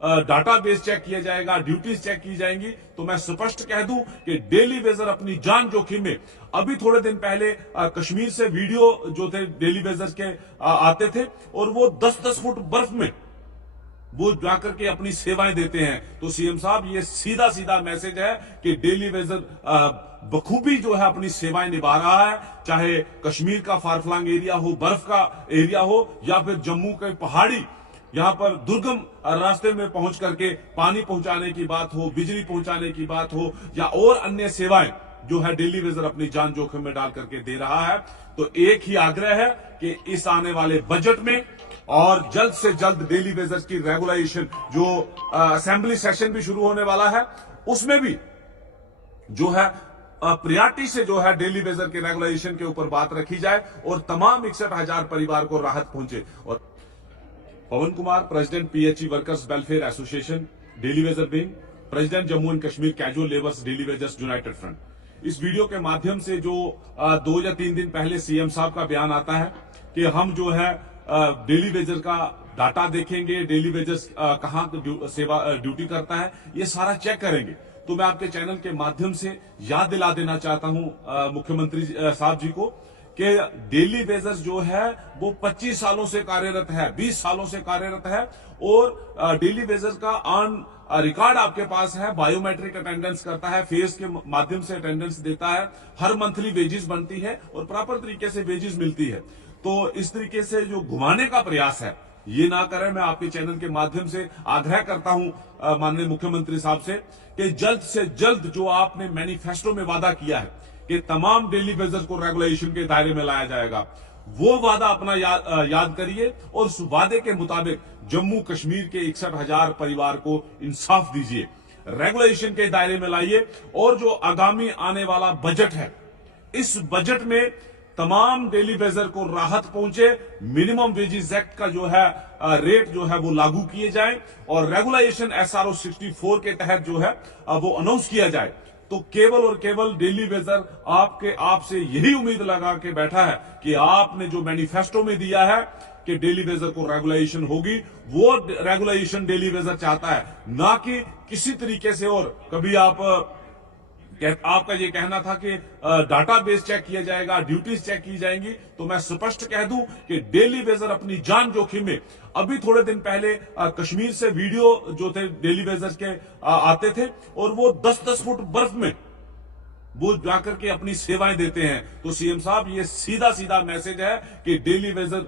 Database check किया जाएगा, duties check की जाएंगी। तो मैं स्पष्ट कह दूं कि डेली वेजर अपनी जान जोखिम में, अभी थोड़े दिन पहले कश्मीर से वीडियो जो थे डेली वेजर के आते थे, और वो 10-10 फुट बर्फ में वो जाकर के अपनी सेवाएं देते हैं। तो सीएम साहब, ये सीधा सीधा मैसेज है कि डेली वेजर बखूबी जो है अपनी सेवाएं निभा रहा है, चाहे कश्मीर का फारफ्लंग एरिया हो, बर्फ का एरिया हो, या फिर जम्मू के पहाड़ी यहां पर दुर्गम रास्ते में पहुंच करके पानी पहुंचाने की बात हो, बिजली पहुंचाने की बात हो, या और अन्य सेवाएं जो है डेली वेजर अपनी जान जोखिम में डाल करके दे रहा है। तो एक ही आग्रह है कि इस आने वाले बजट में और जल्द से जल्द डेली वेजर की रेगुलेशन, जो असेंबली सेशन भी शुरू होने वाला है, उसमें भी जो है प्रियॉरिटी से जो है डेली वेजर के रेगुलेशन के ऊपर बात रखी जाए और तमाम 61,000 परिवार को राहत पहुंचे। और Pavan Kumar, president PHE workers welfare association daily wager wing, president Jammu and Kashmir casual labours daily wagers united front. इस वीडियो के माध्यम से जो 2 या 3 दिन पहले सीएम साहब का बयान आता है कि हम जो है डेली वेजर का डाटा देखेंगे, डेली वेजर्स कहां सेवा ड्यूटी करता है, ये सारा चेक करेंगे। तो मैं आपके चैनल के माध्यम से याद दिला देना चाहता हूं मुख्यमंत्री साहब जी को कि डेली वेजर्स जो है वो 25 सालों से कार्यरत है, 20 सालों से कार्यरत है, और डेली वेजर्स का ऑन रिकॉर्ड आपके पास है, बायोमेट्रिक अटेंडेंस करता है, फेस के माध्यम से अटेंडेंस देता है, हर मंथली वेजेस बनती है और प्रॉपर तरीके से वेजेस मिलती है। तो इस तरीके से जो घुमाने का प्रयास है ये ना करें। मैं आपके चैनल के माध्यम से आग्रह करता हूं माननीय मुख्यमंत्री साहब से कि जल्द से जल्द जो आपने मैनिफेस्टो में वादा किया है कि तमाम डेली वेजर्स को रेगुलेशन के दायरे में लाया जाएगा, वो वादा अपना याद करिए और उस वादे के मुताबिक जम्मू कश्मीर के 61,000 परिवार को इंसाफ दीजिए, रेगुलेशन के दायरे में लाइए। और जो आगामी आने वाला बजट है, इस बजट में तमाम डेली वेजर को राहत पहुंचे, मिनिमम वेजेस एक्ट का जो है रेट जो है वो लागू किए जाए, और रेगुलेशन एसआरओ 64 के तहत जो है वो अनाउंस किया जाए। तो केवल और केवल डेली वेजर आपके आपसे यही उम्मीद लगा के बैठा है कि आपने जो मैनिफेस्टो में दिया है कि डेली वेजर को रेगुलेशन होगी, वो रेगुलेशन डेली वेजर चाहता है, ना कि किसी तरीके से। और कभी आपका ये कहना था कि डाटाबेस चेक किया जाएगा, ड्यूटीज चेक की जाएंगी। तो मैं स्पष्ट कह दूं कि डेली वेजर अपनी जान जोखिम में, अभी थोड़े दिन पहले कश्मीर से वीडियो जो थे डेली वेजर के आते थे, और वो 10-10 फुट बर्फ में वो जाकर के अपनी सेवाएं देते हैं। तो सीएम साहब, ये सीधा सीधा मैसेज है कि डेली वेजर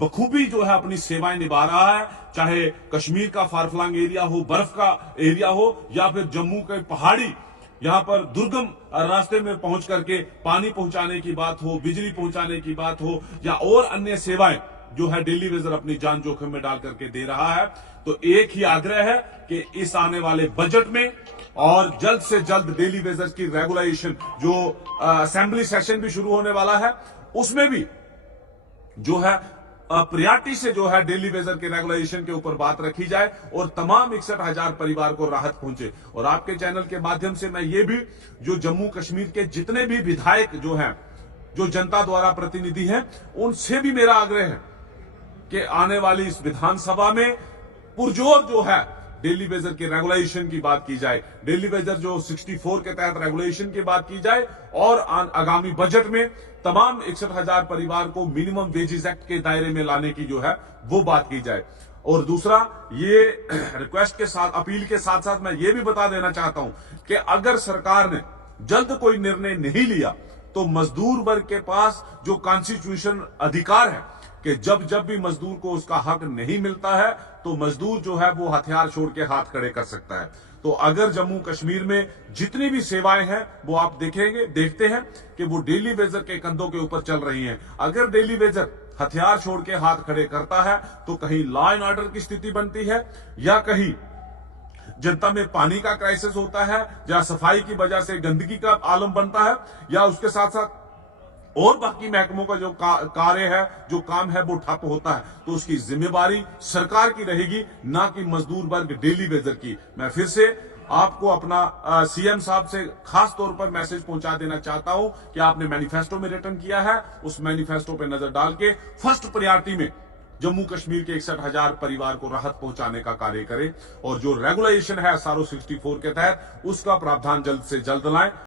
बखूबी जो है अपनी सेवाएं निभा रहा है, चाहे कश्मीर का फारफ्लंग एरिया हो, बर्फ का एरिया हो, या फिर जम्मू के पहाड़ी यहां पर दुर्गम रास्ते में पहुंच करके पानी पहुंचाने की बात हो, बिजली पहुंचाने की बात हो, या और अन्य सेवाएं जो है डेली वेजर अपनी जान जोखिम में डाल करके दे रहा है। तो एक ही आग्रह है कि इस आने वाले बजट में और जल्द से जल्द डेली वेजर की रेगुलेशन, जो असेंबली सेशन भी शुरू होने वाला है, उसमें भी जो है प्रियॉरिटी से जो है डेली वेजर के रेगुलेशन के ऊपर बात रखी जाए और तमाम 61,000 परिवार को राहत पहुंचे। और आपके चैनल के माध्यम से मैं ये भी, जो जम्मू कश्मीर के जितने भी विधायक जो हैं, जो जनता द्वारा प्रतिनिधि हैं, उनसे भी मेरा आग्रह है कि आने वाली इस विधानसभा में पुरजोर जो है डेली वेजर के रेगुलेशन की बात की जाए, डेली वेजर जो 64 के तहत रेगुलेशन की बात की जाए, और आगामी बजट में तमाम 61,000 परिवार को मिनिमम वेजेस एक्ट के दायरे में लाने की जो है वो बात की जाए। और दूसरा, ये रिक्वेस्ट के साथ, अपील के साथ साथ मैं ये भी बता देना चाहता हूं कि अगर सरकार ने जल्द कोई निर्णय नहीं लिया तो मजदूर वर्ग के पास जो कॉन्स्टिट्यूशन अधिकार है कि जब जब भी मजदूर को उसका हक नहीं मिलता है तो मजदूर जो है वो हथियार छोड़ के हाथ खड़े कर सकता है। तो अगर जम्मू कश्मीर में जितनी भी सेवाएं हैं वो आप देखते हैं कि वो डेली वेजर के कंधों के ऊपर चल रही हैं। अगर डेली वेजर हथियार छोड़ के हाथ खड़े करता है तो कहीं लॉ एंड ऑर्डर की स्थिति बनती है, या कहीं जनता में पानी का क्राइसिस होता है, या सफाई की वजह से गंदगी का आलम बनता है, या उसके साथ साथ और बाकी महकमों का जो कार्य है, जो काम है, वो ठप होता है। तो उसकी जिम्मेवारी सरकार की रहेगी, ना कि मजदूर वर्ग डेली वेजर की। मैं फिर से आपको अपना सीएम साहब से खास तौर पर मैसेज पहुंचा देना चाहता हूं कि आपने मैनिफेस्टो में रिटर्न किया है, उस मैनिफेस्टो पे नजर डाल के फर्स्ट प्रायोरिटी में जम्मू कश्मीर के 61,000 परिवार को राहत पहुंचाने का कार्य करें और जो रेगुलेशन है SRO 64 के तहत उसका प्रावधान जल्द से जल्द लाएं।